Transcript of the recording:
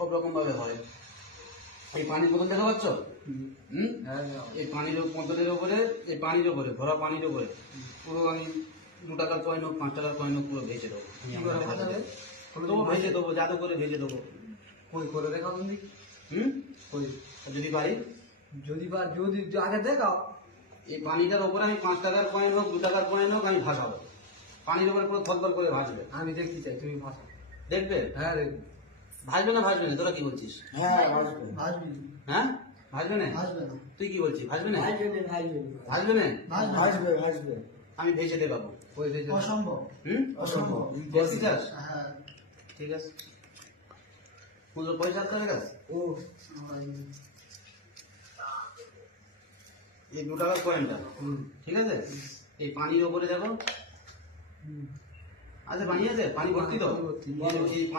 সব রকম ভাবে হয়। এই পানির বোতল দেখা পাচ্ছ? এই পানির বোতলের উপরে, এই পানির উপরে, ভরা পানির উপরে পুরো আমি 2 টাকার কয়েন হোক 5 টাকার কয়েন হোক পুরো ভেজে দেবো। তবু ভেজে দেবো, জাদু করে ভেজে দেবো। কই করে দেখাও তুমি? কই যদি পারি, যদি আগে দেখাও। এই পানিটার উপরে আমি 5 টাকার কয়েন হোক 2 টাকার কয়েন হোক আমি ভাসাবো। পানির উপরে পুরো থলথল করে ভাসবে। আমি দেখতে চাই, তুমি ভাষা দেখবে? হ্যাঁ দেখবি। ভাসবে না ভাসবে না? তোরা কি বলছিস? হ্যাঁ ভাসবে। হ্যাঁ ভাসবে না? ভাসবে না। তুই কি বলছিস? ভাসবে না? ভাসবে না, ভাসবে না। ভাসবে না? ভাসবে, ভাসবে। আমি ভেজে দেখাবো। কই দেখে অসম্ভব। হুম? অসম্ভব। দেখতে চাস? হ্যাঁ। ঠিক আছে। পুজোর পয়সা আছে কাছে? ও এই 2 টাকার কয়েনটা, ঠিক আছে? এই পানির উপরে দেখো, আচ্ছা পানি আছে, পানি ভর্তি তো? ভর্তি। এই